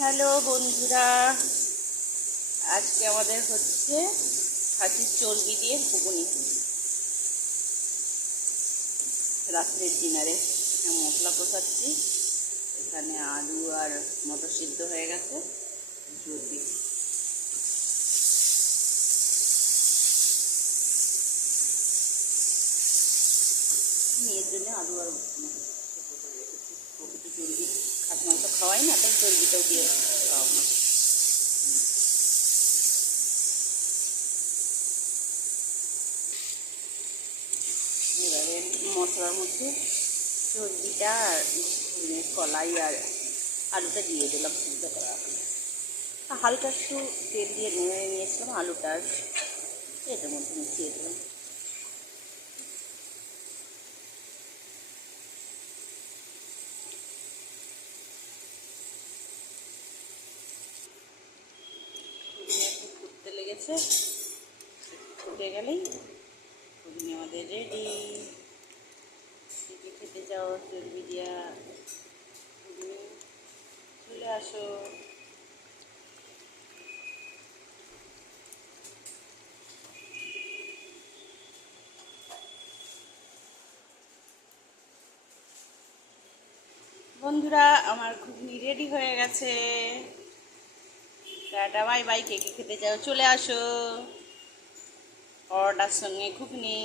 Hello বন্ধুরা, আজকে আমাদের হচ্ছে খাসির চর্বি দিয়ে ঘুগনি রাত্রের ডিনারে। এখানে মশলা কষাচ্ছি, এখানে আলু আর মটর সিদ্ধ হয়ে গেছে। চর্বি মেয়ের জন্য আলু আর প্রকৃতি চর্বি খাসি মাংস খাওয়াই না, তাই চর্বিটাও দিয়ে খাওয়াবো। এবারে মশলার মধ্যে চর্বিটা আর কলাই আর আলুটা দিয়ে দিলাম সিদ্ধ করা। হালকা একটু তেল দিয়ে নেড়ে নিয়েছিলাম আলুটা, এটার মধ্যে মিশিয়ে দিলাম। ফুটতে লেগেছে, ফুটে গেলেই ঘুগনি আমাদের রেডি। খেতে যাও চর্বি দিয়া ঘুগনি, চলে আসো। বন্ধুরা, আমার ঘুগনি রেডি হয়ে গেছে। Tata bye bye. কে কে খেতে যাও চলে আসো। পরোটার সঙ্গে ঘুগনি।